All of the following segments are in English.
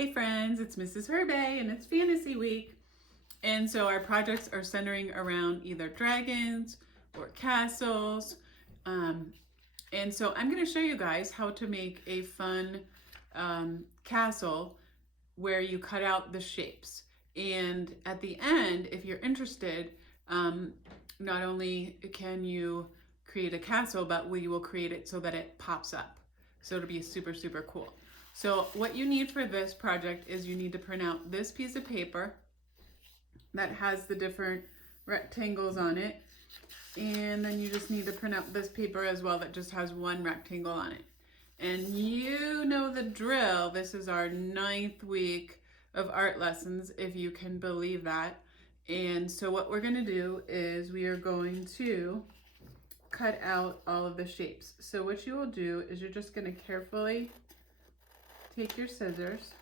Hey friends, it's Mrs. Herbay and it's fantasy week. And so our projects are centering around either dragons or castles. And so I'm going to show you guys how to make a fun castle where you cut out the shapes. And at the end, if you're interested, not only can you create a castle, but we will create it so that it pops up. So it'll be super, super cool. So what you need for this project is you need to print out this piece of paper that has the different rectangles on it. And then you just need to print out this paper as well that just has one rectangle on it. And you know the drill. This is our 9th week of art lessons, if you can believe that. And so what we're gonna do is we are going to cut out all of the shapes. So what you will do is you're just gonna carefully take your scissors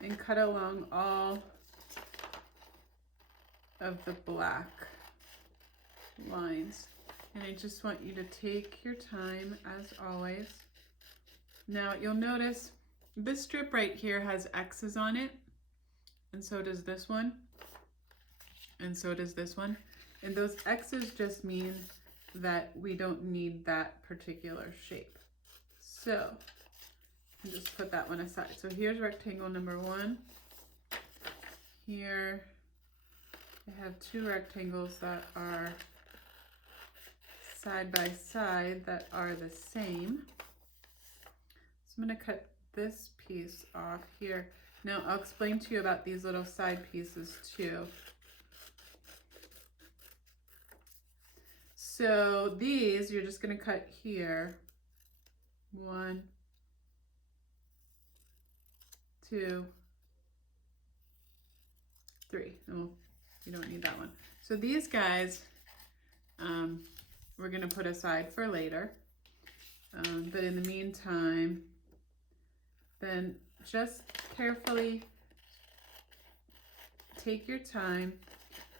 and cut along all of the black lines. And I just want you to take your time as always. Now you'll notice this strip right here has X's on it, and so does this one, and so does this one. And those X's just mean that we don't need that particular shape. So and just put that one aside. So here's rectangle number 1. Here I have 2 rectangles that are side by side that are the same. So I'm going to cut this piece off here. Now I'll explain to you about these little side pieces too. So these you're just going to cut here. 1, 2, 3. Oh, you don't need that one. So these guys we're going to put aside for later. But in the meantime, then just carefully take your time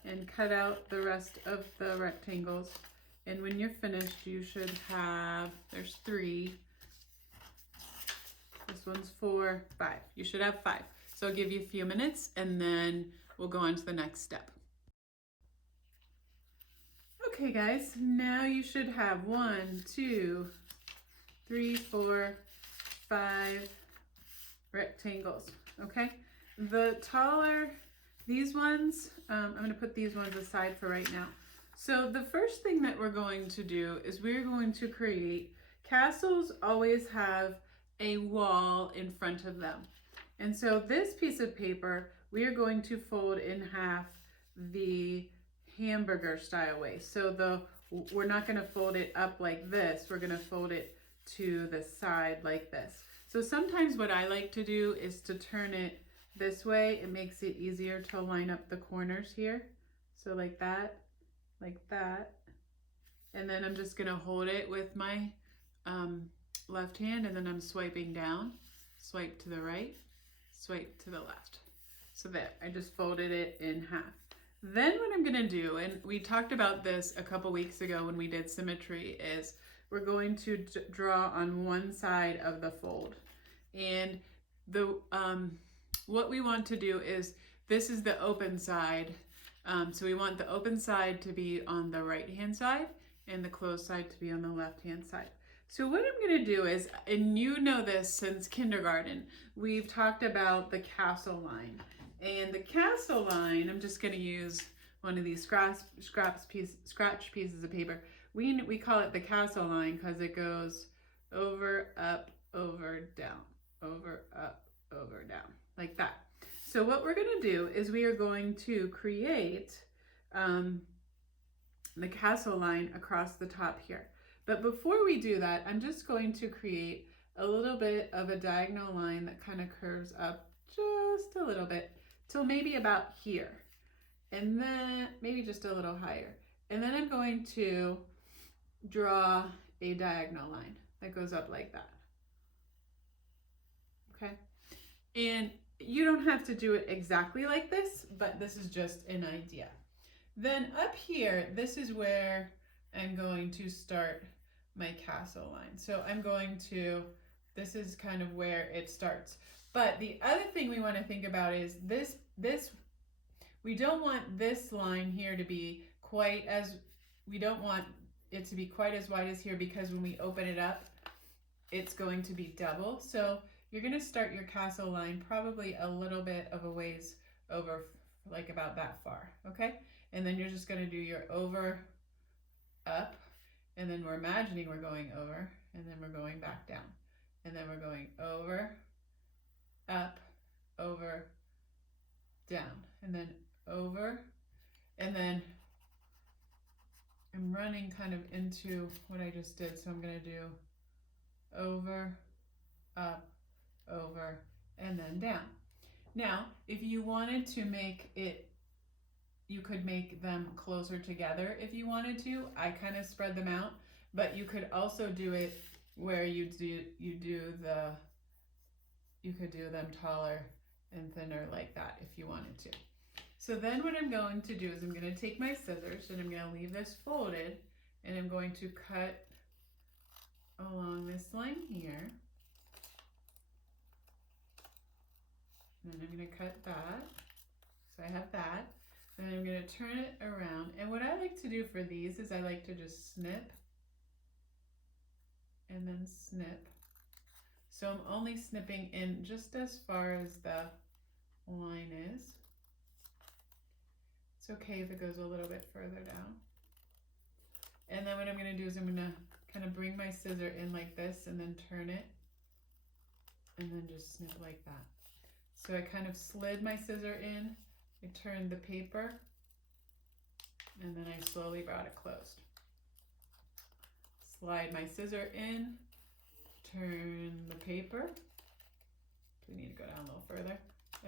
and cut out the rest of the rectangles. And when you're finished, you should have, there's 3. This one's 4, 5. You should have 5. So I'll give you a few minutes and then we'll go on to the next step. Okay guys, now you should have 1, 2, 3, 4, 5 rectangles, okay? The taller, these ones, I'm gonna put these ones aside for right now. So the first thing that we're going to do is we're going to create, castles always have a wall in front of them. And so this piece of paper, we are going to fold in half the hamburger style way. So we're not going to fold it up like this. We're going to fold it to the side like this. So sometimes what I like to do is to turn it this way. It makes it easier to line up the corners here. So like that, and then I'm just going to hold it with my left hand, and then I'm swiping down, swipe to the right, swipe to the left. So there, I just folded it in half. Then what I'm gonna do, and we talked about this a couple weeks ago when we did symmetry, is we're going to draw on one side of the fold. And what we want to do is, this is the open side. So we want the open side to be on the right-hand side and the closed side to be on the left-hand side. So what I'm gonna do is, and you know this since kindergarten, we've talked about the castle line. And the castle line, I'm just going to use one of these scratch pieces of paper. We call it the castle line because it goes over, up, over, down, over, up, over, down, like that. So what we're going to do is we are going to create the castle line across the top here. But before we do that, I'm just going to create a little bit of a diagonal line that kind of curves up just a little bit, till maybe about here, and then maybe just a little higher. And then I'm going to draw a diagonal line that goes up like that, okay? And you don't have to do it exactly like this, but this is just an idea. Then up here, this is where I'm going to start my castle line. So I'm going to This is kind of where it starts. But the other thing we want to think about is this, we don't want this line here to be quite as, we don't want it to be quite as wide as here, because when we open it up, it's going to be double. So you're going to start your castle line probably a little bit of a ways over, like about that far, okay? And then you're just going to do your over, up, and then we're imagining we're going over, and then we're going back down. And then we're going over, up, over, down, and then over, and then I'm running kind of into what I just did, so I'm going to do over, up, over, and then down. Now, if you wanted to make it, you could make them closer together if you wanted to. I kind of spread them out, but you could also do it where you could do them taller and thinner like that if you wanted to. So then what I'm going to do is I'm going to take my scissors and I'm going to leave this folded, and I'm going to cut along this line here. And then I'm going to cut that. So I have that. Then I'm going to turn it around. And what I like to do for these is I like to just snip and then snip. So I'm only snipping in just as far as the line is. It's okay if it goes a little bit further down. And then what I'm going to do is I'm going to kind of bring my scissor in like this and then turn it and then just snip like that. So I kind of slid my scissor in, I turned the paper, and then I slowly brought it closed. Slide my scissor in, turn the paper. We need to go down a little further,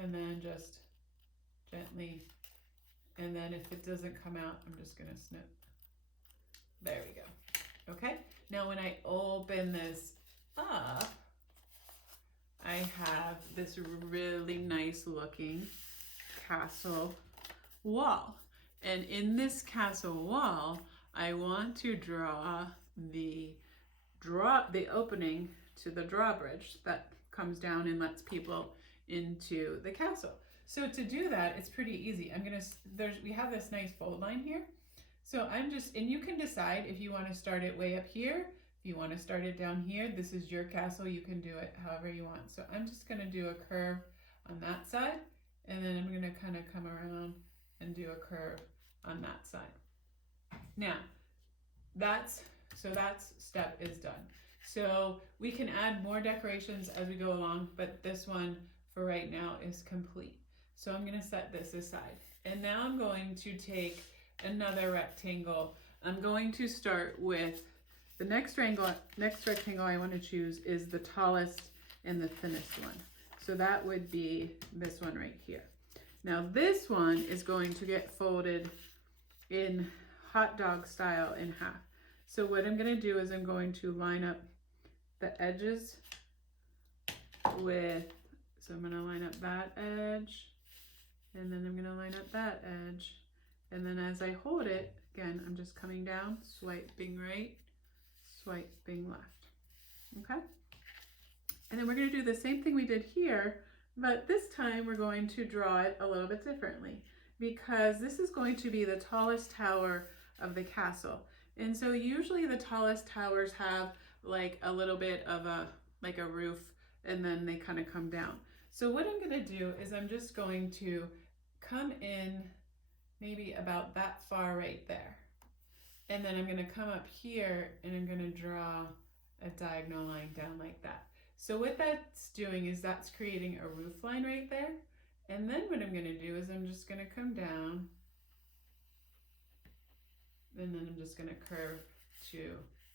and then just gently, and then if it doesn't come out, I'm just gonna snip. There we go. Okay, now when I open this up, I have this really nice looking castle wall. And in this castle wall, I want to draw the opening to the drawbridge that comes down and lets people into the castle. So to do that, it's pretty easy. We have this nice fold line here. So and you can decide if you want to start it way up here, if you want to start it down here. This is your castle, you can do it however you want. So I'm just going to do a curve on that side, and then I'm going to kind of come around and do a curve on that side. Now, that step is done. So we can add more decorations as we go along, but this one for right now is complete. So I'm going to set this aside. And now I'm going to take another rectangle. I'm going to start with the next rectangle I want to choose is the tallest and the thinnest one. So that would be this one right here. Now this one is going to get folded in hot dog style in half. So what I'm going to do is I'm going to line up the edges with, so I'm going to line up that edge, and then I'm going to line up that edge. And then as I hold it, again, I'm just coming down, swiping right, swiping left, okay? And then we're going to do the same thing we did here, but this time we're going to draw it a little bit differently, because this is going to be the tallest tower of the castle. And so usually the tallest towers have like a little bit of a roof, and then they kind of come down. So what I'm going to do is I'm just going to come in maybe about that far right there. And then I'm going to come up here and I'm going to draw a diagonal line down like that. So what that's doing is that's creating a roof line right there. And then what I'm going to do is I'm just going to come down, and then I'm just going to curve to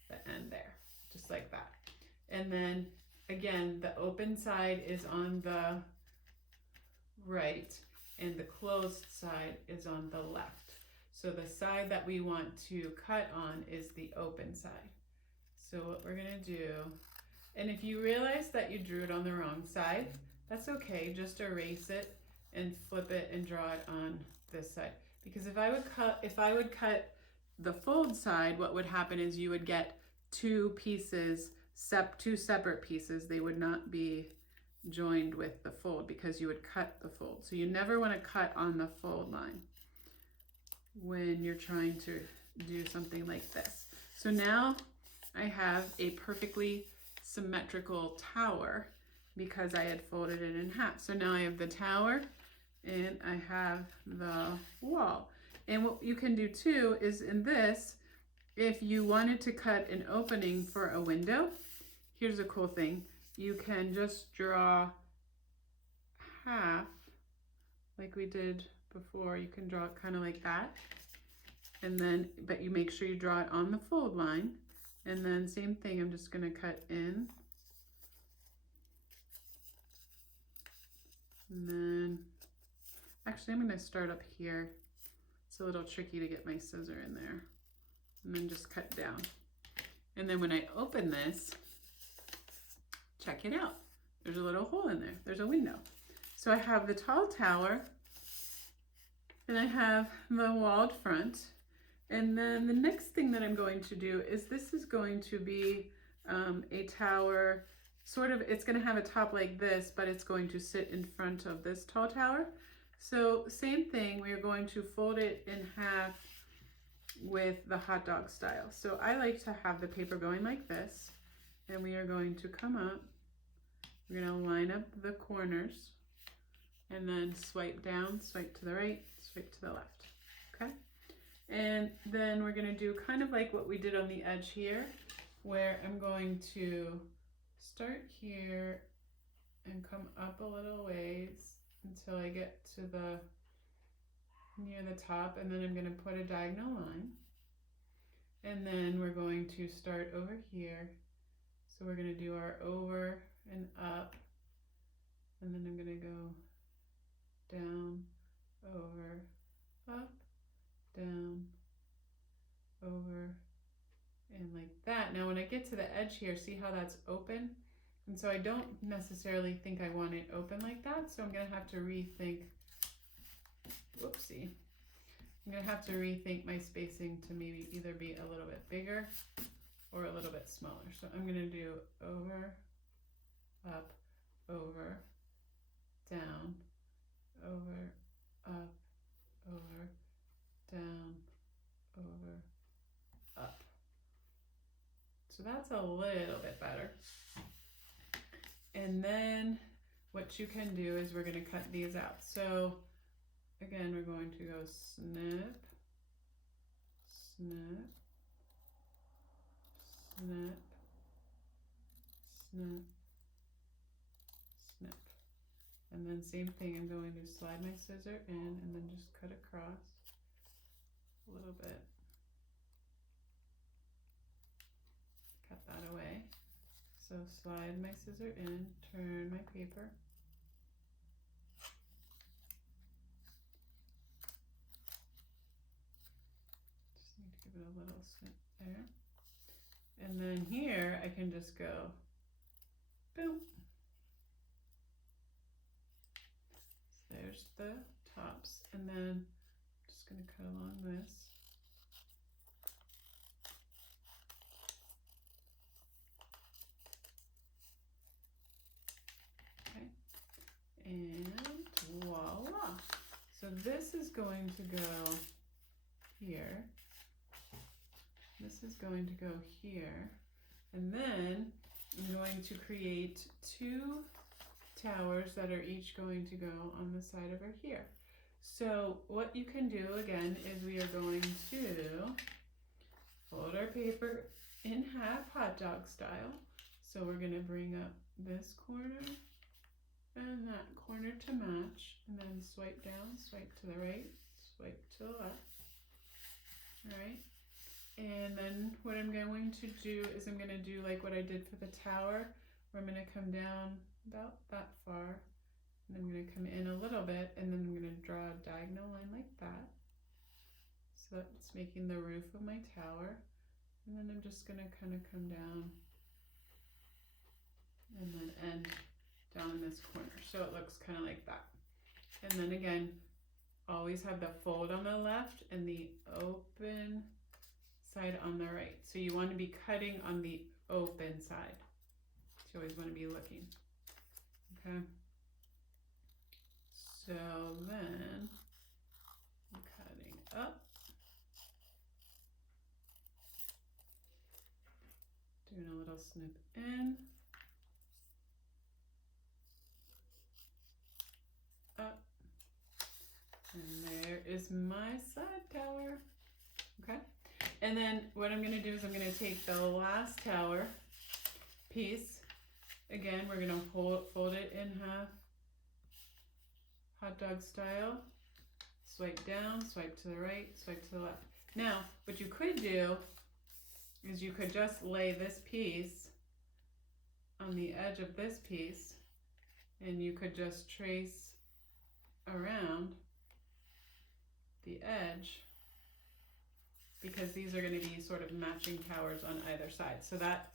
the end there, just like that. And then again, the open side is on the right and the closed side is on the left. So the side that we want to cut on is the open side. So what we're going to do, and if you realize that you drew it on the wrong side, that's okay. Just erase it and flip it and draw it on this side. Because if I would cut the fold side, what would happen is you would get two pieces two separate pieces. They would not be joined with the fold because you would cut the fold. So you never want to cut on the fold line when you're trying to do something like this. So now I have a perfectly symmetrical tower because I had folded it in half. So now I have the tower and I have the wall. And what you can do too is in this, if you wanted to cut an opening for a window, here's a cool thing. You can just draw half like we did before. You can draw it kind of like that. And then, but you make sure you draw it on the fold line. And then same thing, I'm just gonna cut in. And then, actually I'm gonna start up here. It's a little tricky to get my scissor in there. And then just cut down. And then when I open this, check it out. There's a little hole in there. There's a window. So I have the tall tower and I have the walled front. And then the next thing that I'm going to do is this is going to be a tower, sort of, it's going to have a top like this, but it's going to sit in front of this tall tower. So same thing, we're going to fold it in half with the hot dog style. So I like to have the paper going like this, and we are going to come up, we're going to line up the corners, and then swipe down, swipe to the right, swipe to the left, okay? And then we're going to do kind of like what we did on the edge here, where I'm going to start here and come up a little ways until I get to the near the top, and then I'm going to put a diagonal line, and then we're going to start over here. So we're going to do our over and up, and then I'm going to go down, over, up, down, over, and like that. Now when I get to the edge here, see how that's open? And so I don't necessarily think I want it open like that, so I'm going to have to rethink, whoopsie. I'm going to have to rethink my spacing to maybe either be a little bit bigger or a little bit smaller. So I'm going to do over, up, over, down, over, up, over, down, over, up. So that's a little bit better. And then what you can do is we're going to cut these out. So again, we're going to go snip, snip, snip, snip, snip. And then same thing, I'm going to slide my scissor in and then just cut across a little bit. Cut that away. So slide my scissor in, turn my paper. Just need to give it a little snip there. And then here I can just go boom. So there's the tops, and then I'm just going to cut along this. Okay, and voila. So this is going to go here. This is going to go here, and then I'm going to create two towers that are each going to go on the side over here. So what you can do again is we are going to fold our paper in half hot dog style. So we're going to bring up this corner and that corner to match, and then swipe down, swipe to the right, swipe to the left. All right. And then what I'm going to do is I'm going to do like what I did for the tower, where I'm going to come down about that far, and I'm going to come in a little bit, and then I'm going to draw a diagonal line like that. So that's making the roof of my tower. And then I'm just going to kind of come down and then end down in this corner. So it looks kind of like that. And then again, always have the fold on the left and the open side on the right. So you want to be cutting on the open side. You always want to be looking. Okay. So then I'm cutting up. Doing a little snip in. Up. And there is my side tower. Okay. And then what I'm going to do is I'm going to take the last tower piece. Again, we're going to fold it in half, hot dog style. Swipe down, swipe to the right, swipe to the left. Now, what you could do is you could just lay this piece on the edge of this piece, and you could just trace around the edge, because these are going to be sort of matching towers on either side. So that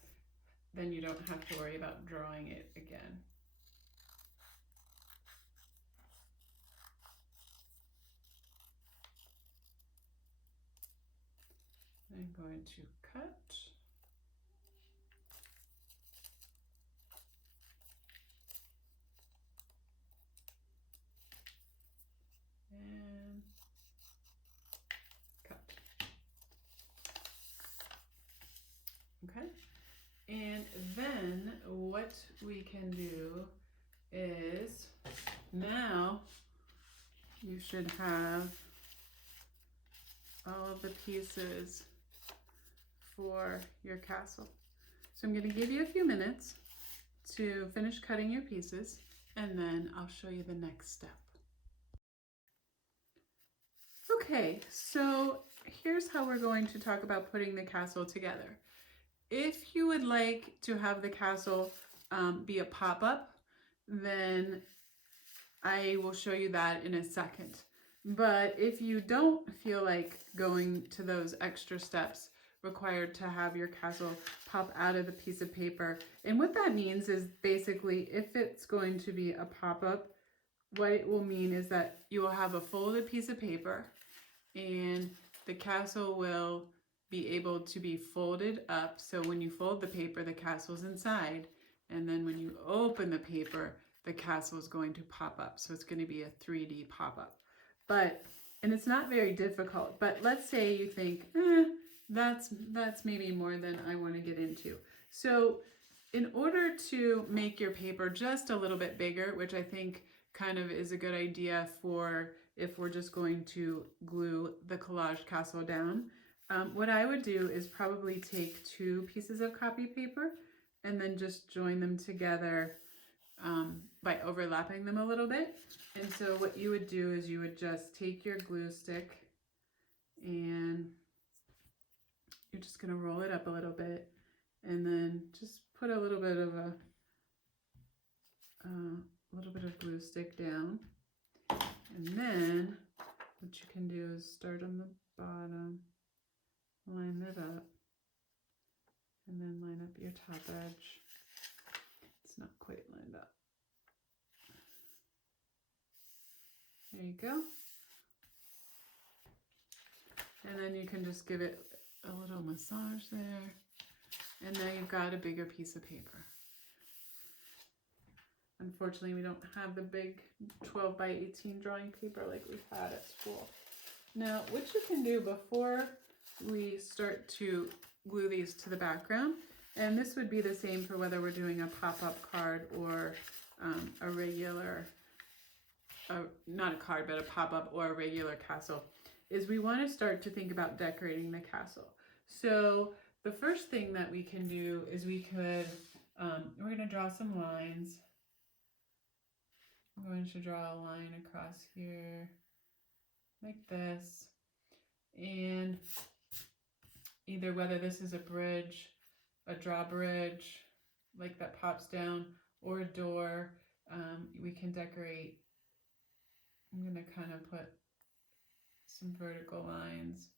then you don't have to worry about drawing it again. I'm going to cut. And cut. Okay. And then what we can do is, now you should have all of the pieces for your castle. So I'm going to give you a few minutes to finish cutting your pieces, and then I'll show you the next step. Okay, so here's how we're going to talk about putting the castle together. If you would like to have the castle be a pop-up, then I will show you that in a second. But if you don't feel like going to those extra steps required to have your castle pop out of the piece of paper, and what that means is basically, if it's going to be a pop-up, what it will mean is that you will have a folded piece of paper, and the castle will be able to be folded up. So when you fold the paper, the castle's inside, and then when you open the paper, the castle is going to pop up. So it's going to be a 3D pop-up. And it's not very difficult, but let's say you think, that's maybe more than I want to get into. So in order to make your paper just a little bit bigger, which I think kind of is a good idea for if we're just going to glue the collaged castle down, what I would do is probably take 2 pieces of copy paper and then just join them together by overlapping them a little bit. And so what you would do is you would just take your glue stick and you're just going to roll it up a little bit, and then just put a little bit of glue stick down. And then what you can do is start on the bottom, line it up, and then line up your top edge. It's not quite lined up. There you go. And then you can just give it a little massage there. And now you've got a bigger piece of paper. Unfortunately, we don't have the big 12 by 18 drawing paper like we had at school. Now, what you can do before we start to glue these to the background, and this would be the same for whether we're doing a pop-up card or a regular, not a card, but a pop-up or a regular castle, is we want to start to think about decorating the castle. So the first thing that we can do is we could, we're going to draw some lines. I'm going to draw a line across here like this, and either whether this is a bridge, a drawbridge like that pops down, or a door, we can decorate. I'm going to kind of put some vertical lines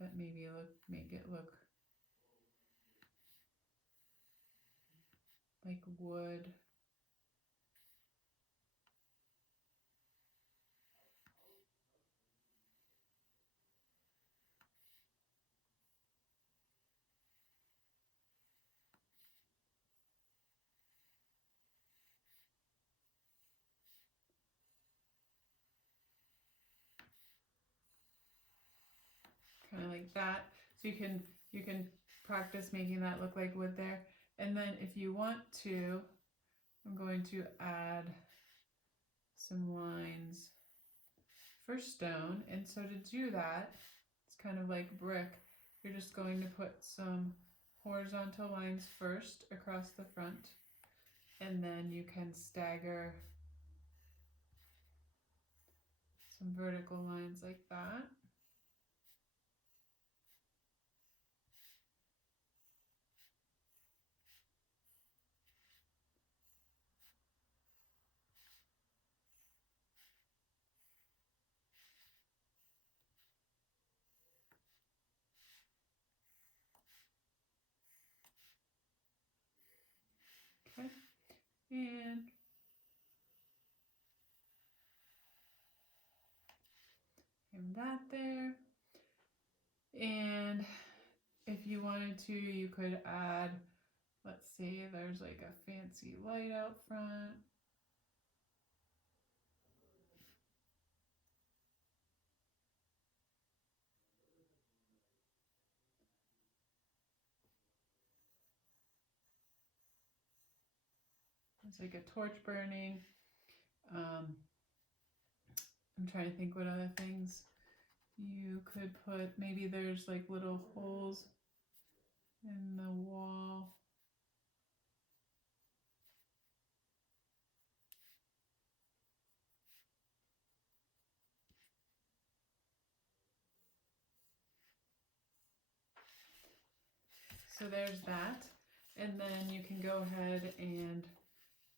that maybe make it look like wood. like that. So you can practice making that look like wood there. And then if you want to, I'm going to add some lines for stone. And so to do that, it's kind of like brick. You're just going to put some horizontal lines first across the front, and then you can stagger some vertical lines like that. Okay, and that there. And if you wanted to, you could add, let's see, there's like a fancy light out front. There's like a torch burning. I'm trying to think what other things you could put. Maybe there's like little holes in the wall. So there's that. And then you can go ahead and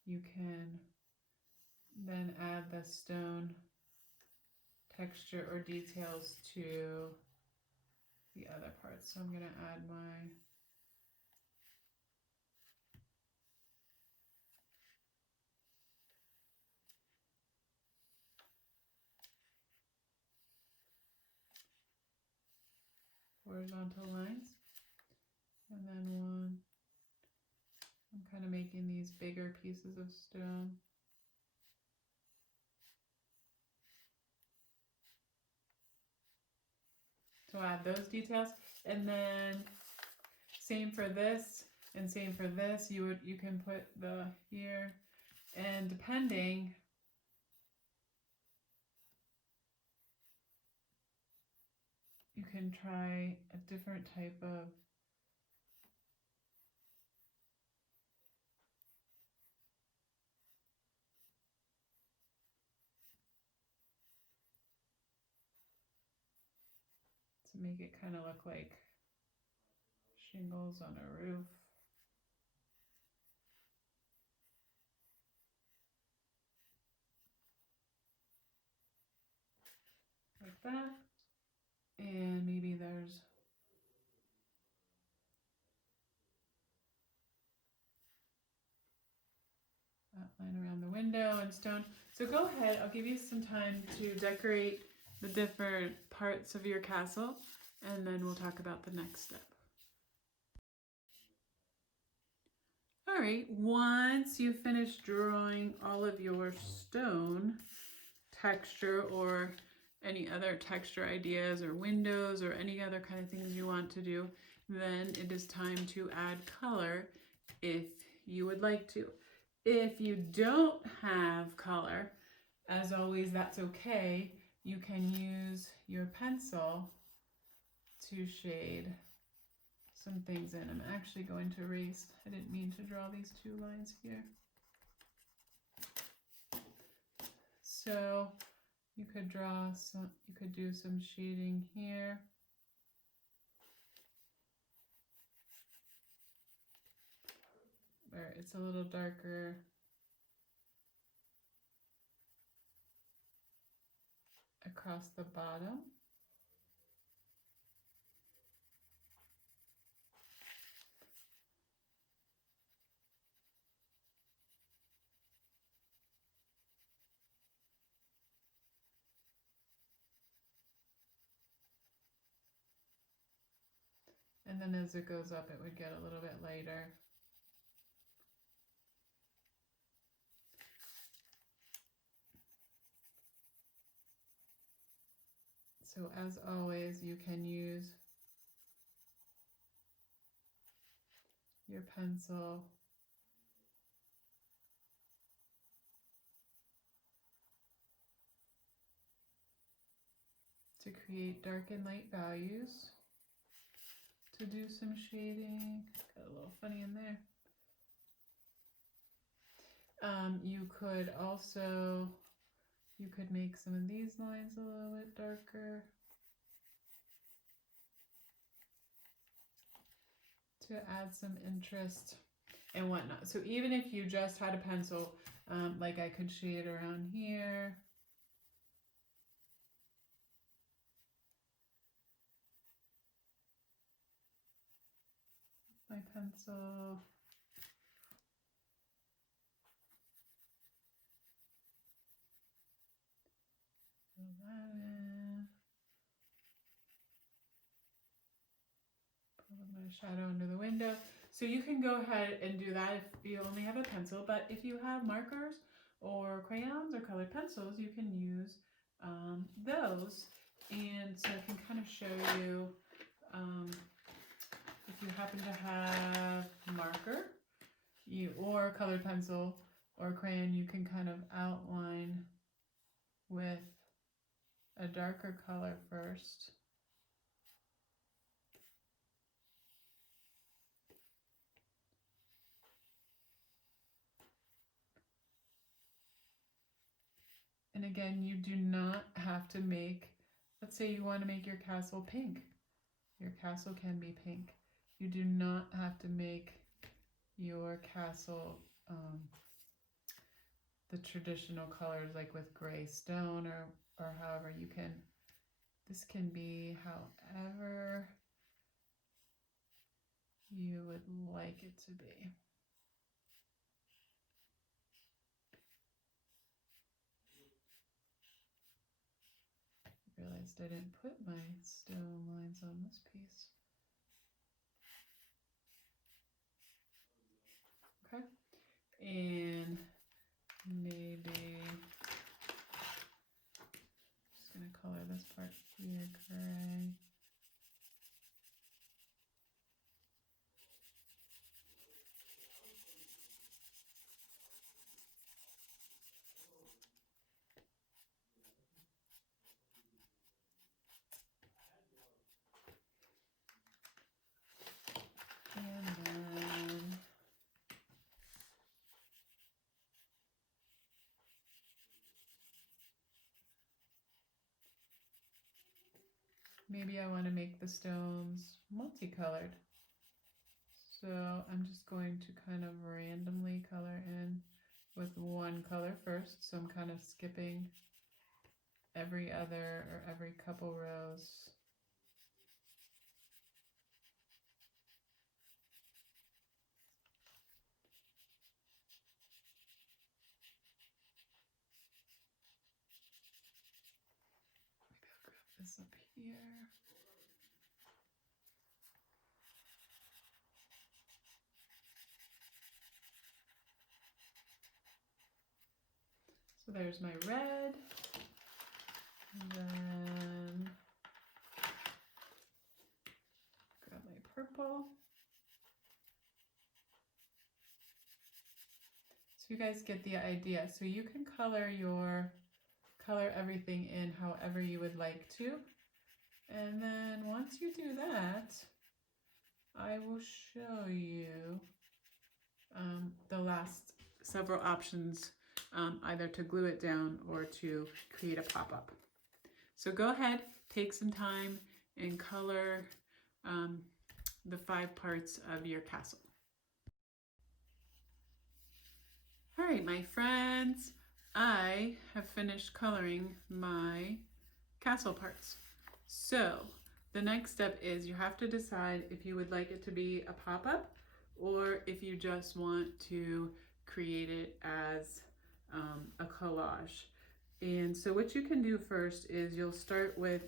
you can then add the stone texture or details to the other parts. So I'm going to add my horizontal lines, and then one, I'm kind of making these bigger pieces of stone. So add those details, and then same for this and same for this. You can put the here, and depending, you can try a different type of to make it kind of look like shingles on a roof. Like that. And maybe there's outline around the window and stone. So go ahead, I'll give you some time to decorate the different parts of your castle, and then we'll talk about the next step. All right, once you finish drawing all of your stone texture or any other texture ideas or windows or any other kind of things you want to do, then it is time to add color if you would like to. If you don't have color, as always, that's okay. You can use your pencil to shade some things in. I'm actually going to erase. I didn't mean to draw these two lines here. So you could draw some, you could do some shading here. Where it's a little darker. Across the bottom. And then as it goes up, it would get a little bit lighter. So as always, you can use your pencil to create dark and light values, to do some shading. Got a little funny in there. You could also, you could make some of these lines a little bit darker to add some interest and whatnot. So even if you just had a pencil, like I could shade around here. My pencil. Fill that in. Put a little bit of shadow under the window. So you can go ahead and do that if you only have a pencil, but if you have markers or crayons or colored pencils, you can use those. And so I can kind of show you, if you happen to have marker or colored pencil or crayon, you can kind of outline with a darker color first. And again, you do not have to make, let's say you want to make your castle pink. Your castle can be pink. You do not have to make your castle the traditional colors like with gray stone or however you can. This can be however you would like it to be. I realized I didn't put my stone lines on this piece. Okay, and maybe just gonna color this part here gray. And then maybe I want to make the stones multicolored. So I'm just going to kind of randomly color in with one color first. So I'm kind of skipping every other or every couple rows. Maybe I'll grab this up here. So there's my red, and then grab my purple. So you guys get the idea. So you can color everything in however you would like to. And then once you do that, I will show you the last several options, either to glue it down or to create a pop-up. So go ahead, take some time and color the 5 parts of your castle. All right, my friends, I have finished coloring my castle parts. So the next step is you have to decide if you would like it to be a pop-up or if you just want to create it as a collage. And so what you can do first is you'll start with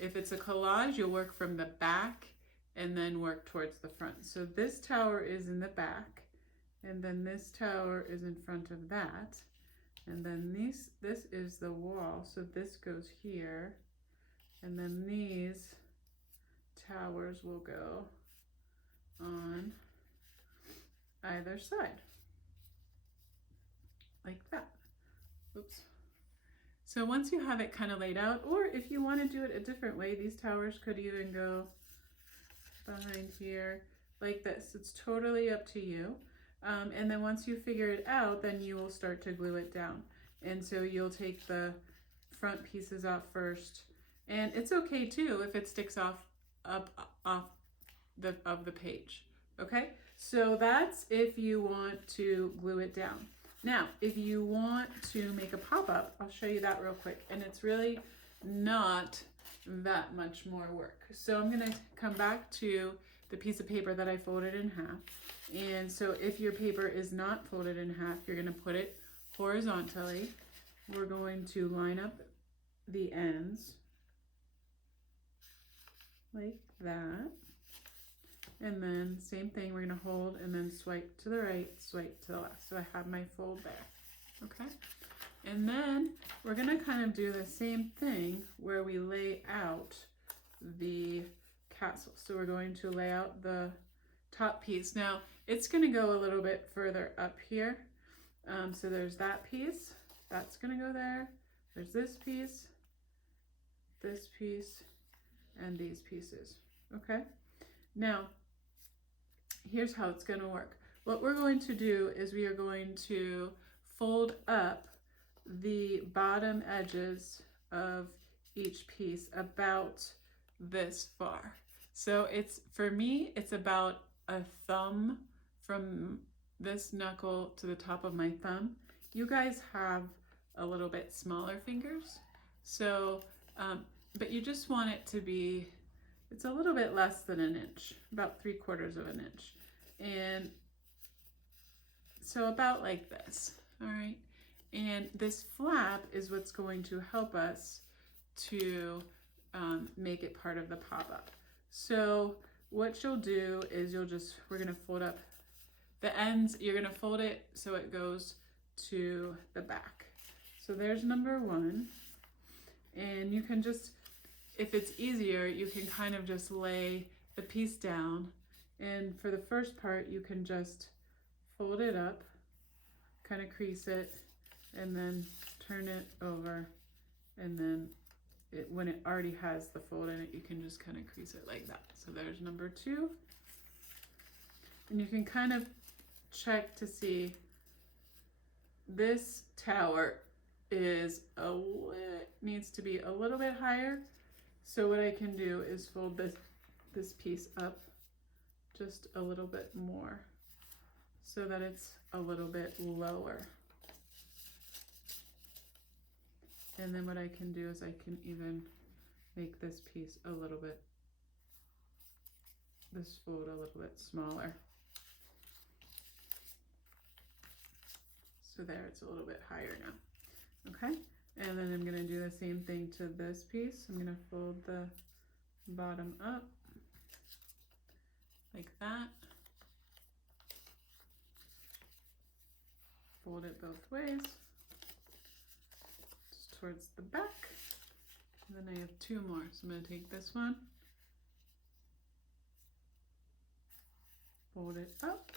if it's a collage, you'll work from the back and then work towards the front. So this tower is in the back, and then this tower is in front of that. And then this is the wall, so this goes here. And then these towers will go on either side, like that. Oops. So once you have it kind of laid out, or if you want to do it a different way, these towers could even go behind here like this. It's totally up to you. And then once you figure it out, then you will start to glue it down. And so you'll take the front pieces off first. And it's okay too if it sticks off the page. Okay, so that's if you want to glue it down. Now, if you want to make a pop-up, I'll show you that real quick. And it's really not that much more work. So I'm gonna come back to the piece of paper that I folded in half. And so if your paper is not folded in half, you're gonna put it horizontally. We're going to line up the ends like that. And then same thing, we're gonna hold and then swipe to the right, swipe to the left. So I have my fold there, okay? And then we're gonna kind of do the same thing where we lay out the castle. So we're going to lay out the top piece. Now it's gonna go a little bit further up here. So there's that piece, that's gonna go there. There's this piece, and these pieces, okay? Now, here's how it's gonna work. What we're going to do is we are going to fold up the bottom edges of each piece about this far. So it's, for me, it's about a thumb from this knuckle to the top of my thumb. You guys have a little bit smaller fingers. So, but you just want it to be, it's a little bit less than an inch, about 3/4 of an inch. And so about like this, all right? And this flap is what's going to help us to make it part of the pop-up. So what you'll do is we're gonna fold up the ends. You're gonna fold it so it goes to the back. So there's number one. And you can just, if it's easier, you can kind of just lay the piece down. And for the first part, you can just fold it up, kind of crease it, and then turn it over. And then when it already has the fold in it, you can just kind of crease it like that. So there's number two. And you can kind of check to see this tower is needs to be a little bit higher. So what I can do is fold this piece up just a little bit more so that it's a little bit lower. And then what I can do is I can even make this piece a little bit, this fold a little bit smaller. So there, it's a little bit higher now, okay? And then I'm gonna do the same thing to this piece. I'm gonna fold the bottom up like that. Fold it both ways, just towards the back. And then I have two more. So I'm gonna take this one, fold it up,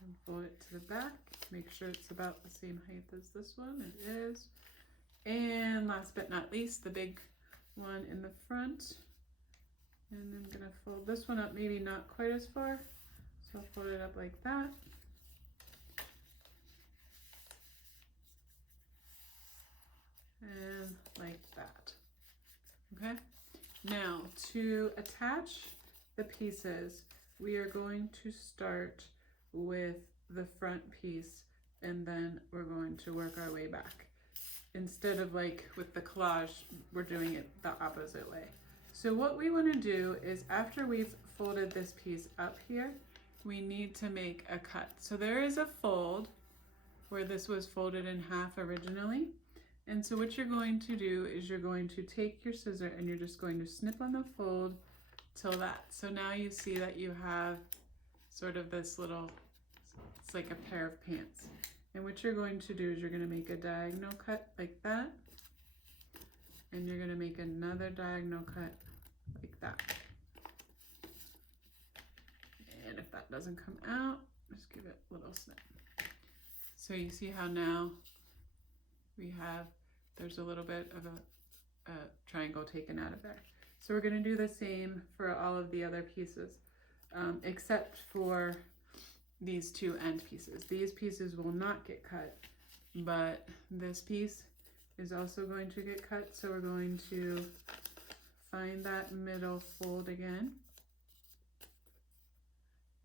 and fold it to the back. Make sure it's about the same height as this one. It is. And last but not least, the big one in the front. And I'm gonna fold this one up, maybe not quite as far. So I'll fold it up like that. And like that. Okay? Now, to attach the pieces, we are going to start with the front piece, and then we're going to work our way back. Instead of like with the collage, we're doing it the opposite way. So what we want to do is, after we've folded this piece up here, we need to make a cut. So there is a fold where this was folded in half originally. And so what you're going to do is you're going to take your scissor and you're just going to snip on the fold till that. So now you see that you have sort of this little, it's like a pair of pants. And what you're going to do is you're going to make a diagonal cut like that. And you're going to make another diagonal cut like that. that doesn't come out, just give it a little snip. So you see how now there's a little bit of a triangle taken out of there. So we're going to do the same for all of the other pieces, except for these two end pieces. These pieces will not get cut, but this piece is also going to get cut. So we're going to find that middle fold again.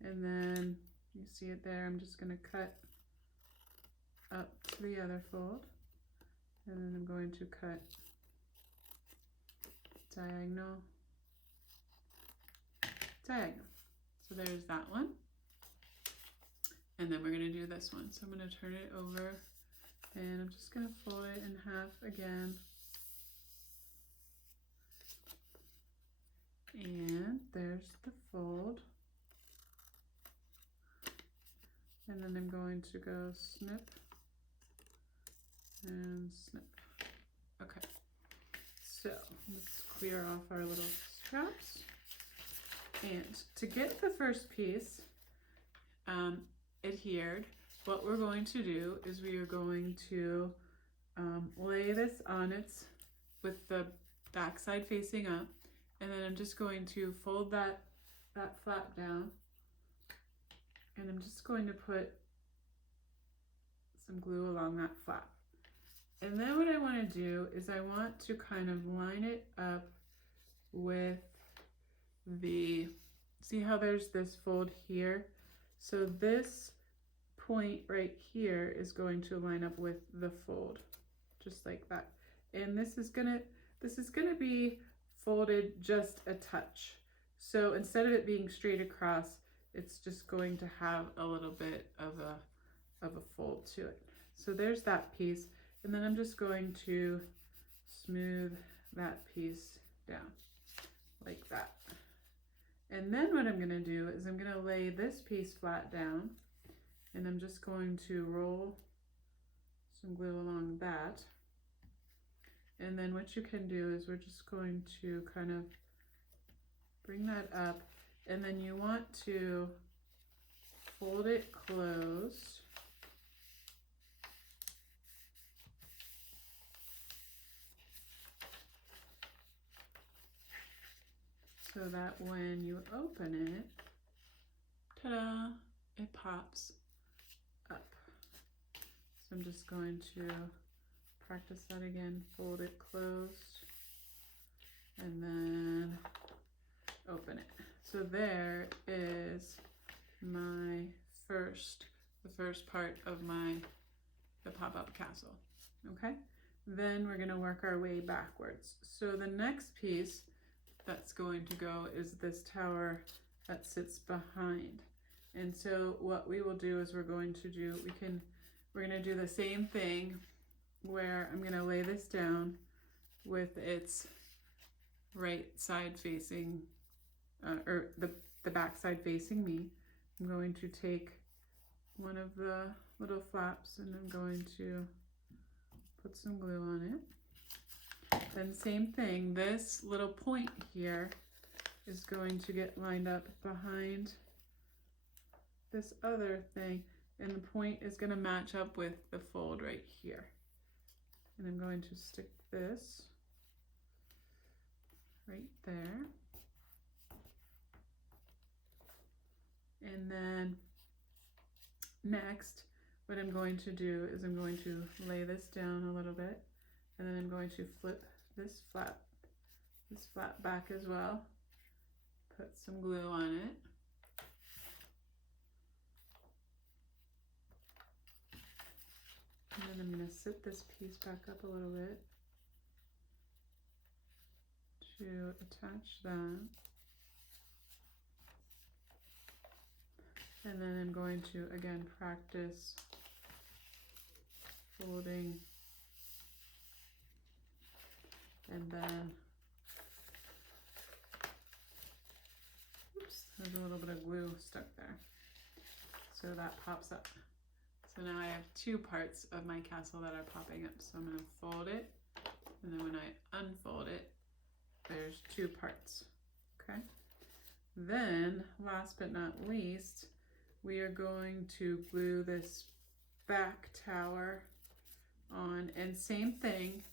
And then you see it there. I'm just going to cut up to the other fold. And then I'm going to cut diagonal, diagonal. So there's that one. And then we're going to do this one. So I'm going to turn it over and I'm just going to fold it in half again. And there's the fold. And then I'm going to go snip and snip. Okay. So let's clear off our little scraps. And to get the first piece adhered, what we're going to do is we are going to lay this on its with the back side facing up, and then I'm just going to fold that flap down, and I'm just going to put some glue along that flap. And then what I want to do is I want to kind of line it up with the, see how there's this fold here? So this point right here is going to line up with the fold, just like that. And this is gonna be folded just a touch. So instead of it being straight across, it's just going to have a little bit of a fold to it. So there's that piece. And then I'm just going to smooth that piece down like that. And then what I'm going to do is I'm going to lay this piece flat down, and I'm just going to roll some glue along that. And then what you can do is we're just going to kind of bring that up, and then you want to fold it closed. So that when you open it, ta-da, it pops up. So I'm just going to practice that again, fold it closed, and then open it. So there is my the first part of the pop-up castle, okay? Then we're gonna work our way backwards. So the next piece that's going to go is this tower that sits behind. And so what we will do is we're going to do the same thing where I'm going to lay this down with its right side facing, or the back side facing me. I'm going to take one of the little flaps and I'm going to put some glue on it. Then same thing, this little point here is going to get lined up behind this other thing, and the point is going to match up with the fold right here. And I'm going to stick this right there. And then next, what I'm going to do is I'm going to lay this down a little bit, and then I'm going to flip this flap back as well, put some glue on it, and then I'm going to sit this piece back up a little bit to attach that, and then I'm going to again practice folding. And then, oops, there's a little bit of glue stuck there. So that pops up. So now I have two parts of my castle that are popping up. So I'm going to fold it, and then when I unfold it, there's two parts, okay? Then, last but not least, we are going to glue this back tower on, and same thing,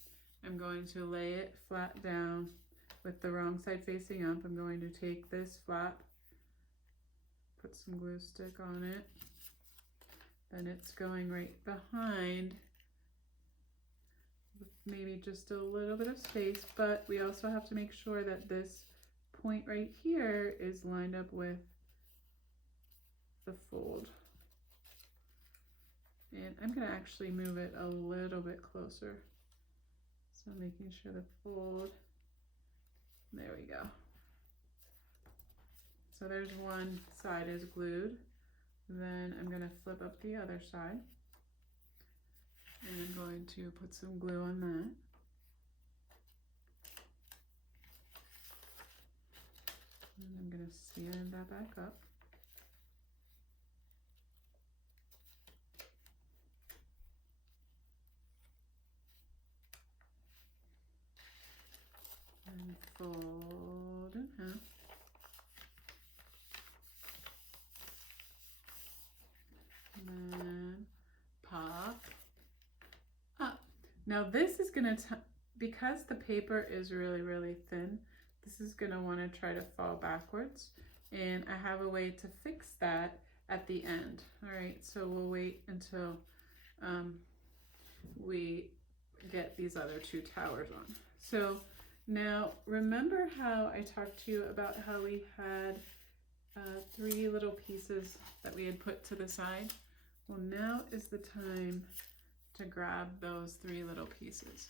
I'm going to lay it flat down with the wrong side facing up. I'm going to take this flap, put some glue stick on it, and it's going right behind with maybe just a little bit of space, but we also have to make sure that this point right here is lined up with the fold. And I'm going to actually move it a little bit closer. So making sure the fold, there we go. So there's one side is glued. Then I'm going to flip up the other side. And I'm going to put some glue on that. And I'm going to stand that back up. And fold in half. And then pop up. Now this is going to, because the paper is really thin, this is going to want to try to fall backwards. And I have a way to fix that at the end. All right, so we'll wait until we get these other two towers on. So now, remember how I talked to you about how we had 3 little pieces that we had put to the side? Well, now is the time to grab those 3 little pieces.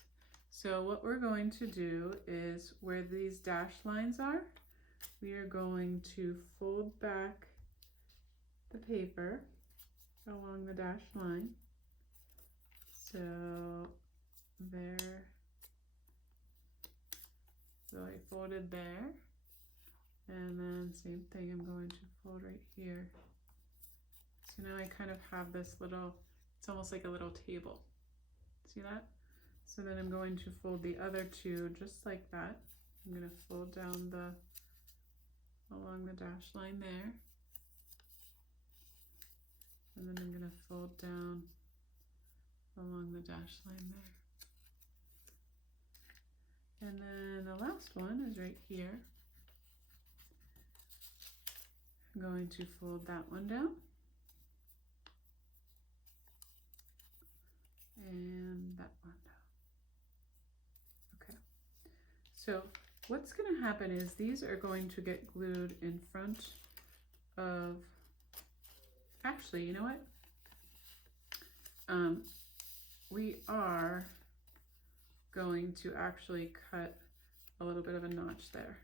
So what we're going to do is, where these dashed lines are, we are going to fold back the paper along the dashed line. So there. So I folded there, and then same thing, I'm going to fold right here. So now I kind of have this little, it's almost like a little table. See that? So then I'm going to fold the other 2 just like that. I'm going to fold down along the dashed line there. And then I'm going to fold down along the dashed line there. And then the last one is right here. I'm going to fold that one down. And that one down. Okay. So what's going to happen is these are going to get glued in front of, actually, you know what? We are going to actually cut a little bit of a notch there.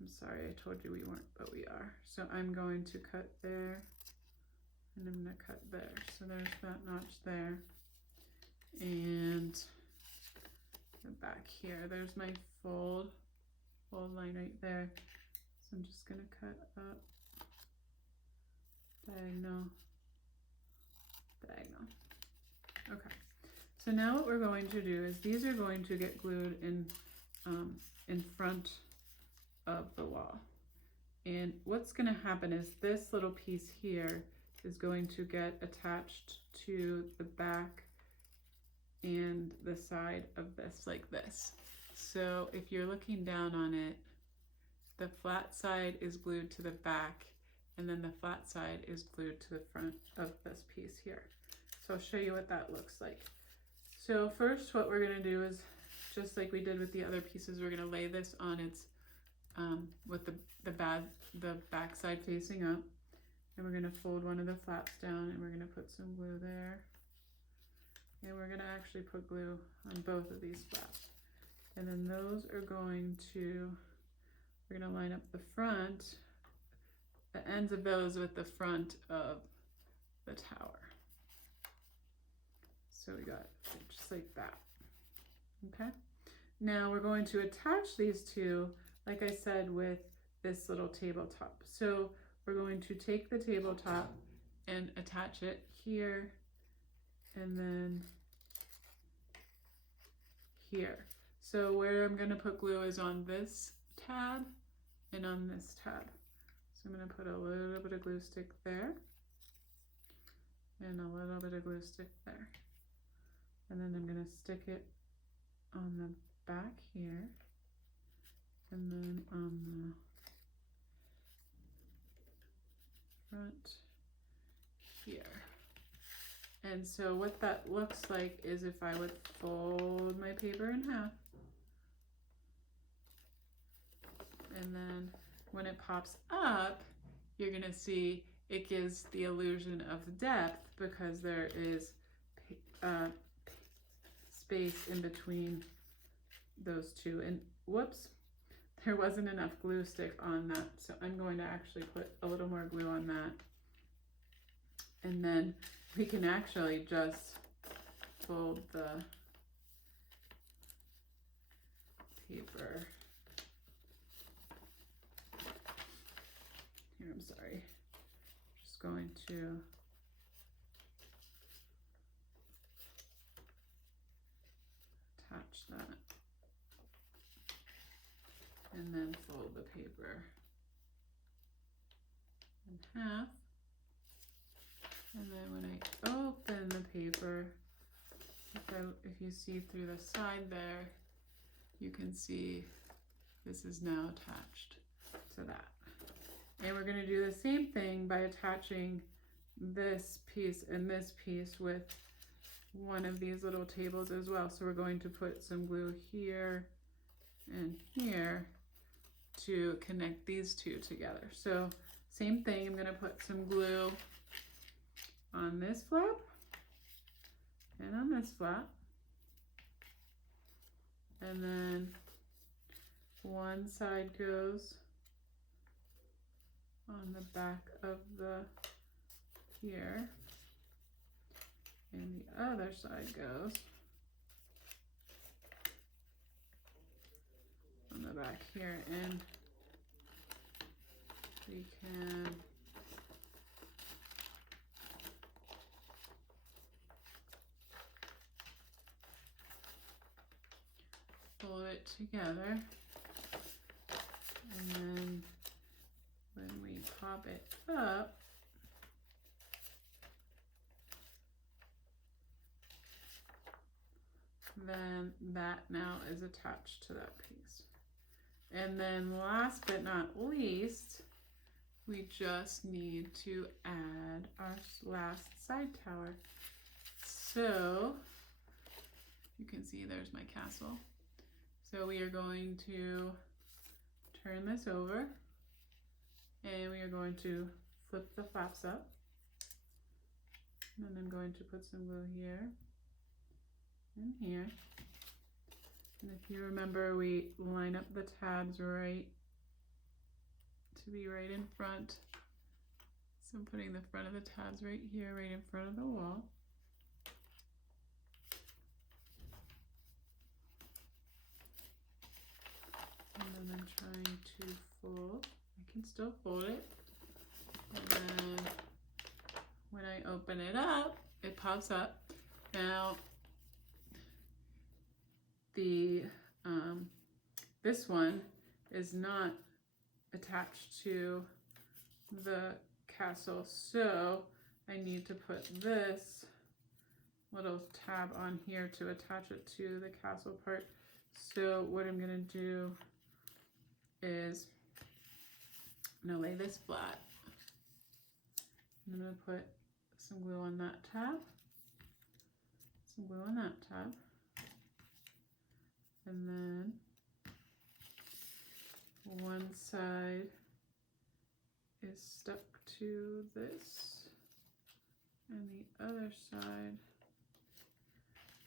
I'm sorry, I told you we weren't, but we are. So I'm going to cut there, and I'm going to cut there. So there's that notch there. And back here, there's my fold line right there. So I'm just going to cut up, diagonal. Okay. So now what we're going to do is these are going to get glued in front of the wall. And what's going to happen is this little piece here is going to get attached to the back and the side of this like this. So if you're looking down on it, the flat side is glued to the back, and then the flat side is glued to the front of this piece here. So I'll show you what that looks like. So first what we're going to do is, just like we did with the other pieces, we're going to lay this on its, with the back side facing up. And we're going to fold one of the flaps down, and we're going to put some glue there. And we're going to actually put glue on both of these flaps. And then those are going to, we're going to line up the front, the ends of those with the front of the tower. So we got just like that. Okay. Now we're going to attach these two, like I said, with this little tabletop. So we're going to take the tabletop and attach it here, and then here. So where I'm going to put glue is on this tab and on this tab. So I'm going to put a little bit of glue stick there and a little bit of glue stick there. And then I'm going to stick it on the back here and then on the front here. And so what that looks like is if I would fold my paper in half, and then when it pops up, you're gonna see it gives the illusion of depth because there is space in between those two. And whoops, there wasn't enough glue stick on that, so I'm going to actually put a little more glue on that. And then we can actually just fold the paper. Here, I'm sorry. Just going to attach that and then fold the paper in half. And then when I open the paper, if you see through the side there, you can see this is now attached to that. And we're going to do the same thing by attaching this piece and this piece with one of these little tables as well. So we're going to put some glue here and here to connect these two together. So same thing, I'm going to put some glue on this flap and on this flap, and then one side goes on the back of the here and the other side goes on the back here, and we can pull it together, and then when we pop it up, then that now is attached to that piece. And then last but not least, we just need to add our last side tower. So you can see there's my castle. So we are going to turn this over and we are going to flip the flaps up. And then I'm going to put some glue here and here. And if you remember, we line up the tabs right to be right in front. So I'm putting the front of the tabs right here, right in front of the wall. And then I'm trying to fold. I can still fold it. And then when I open it up, it pops up. Now, this one is not attached to the castle, so I need to put this little tab on here to attach it to the castle part. So what I'm gonna do is I'm gonna lay this flat. I'm gonna put some glue on that tab, some glue on that tab, and then one side is stuck to this and the other side.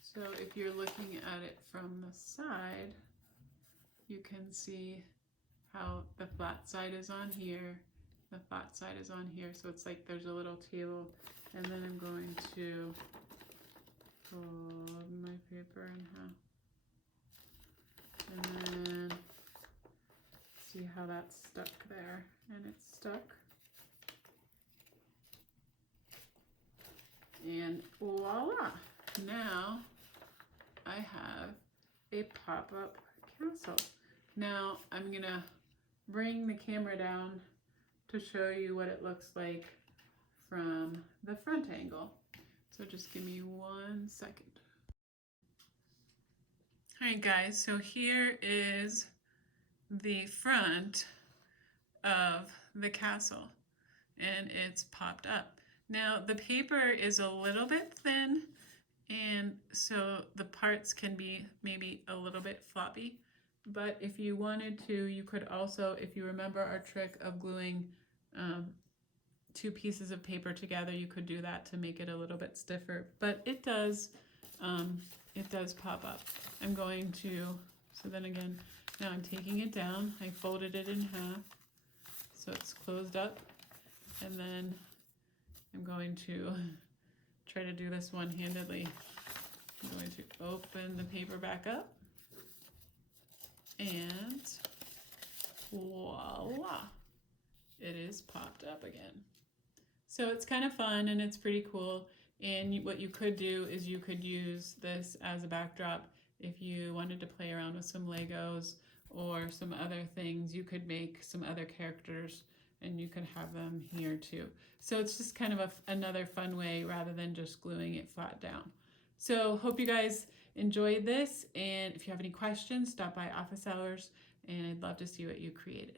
So if you're looking at it from the side, you can see how the flat side is on here, the flat side is on here, so it's like there's a little table. And then I'm going to fold my paper in half and then see how that's stuck there, and it's stuck. And voila, now I have a pop-up castle. Now I'm gonna bring the camera down to show you what it looks like from the front angle. So just give me 1 second. All right guys, so here is the front of the castle and it's popped up. Now the paper is a little bit thin and so the parts can be maybe a little bit floppy, but if you wanted to, you could also, if you remember our trick of gluing 2 pieces of paper together, you could do that to make it a little bit stiffer, but it does pop up. I'm going to, so then again, now I'm taking it down. I folded it in half so it's closed up, and then I'm going to try to do this one-handedly. I'm going to open the paper back up and voila, it is popped up again. So it's kind of fun and it's pretty cool. And what you could do is you could use this as a backdrop if you wanted to play around with some Legos or some other things. You could make some other characters and you could have them here too. So it's just kind of another fun way rather than just gluing it flat down. So hope you guys enjoyed this, and if you have any questions, stop by office hours and I'd love to see what you created.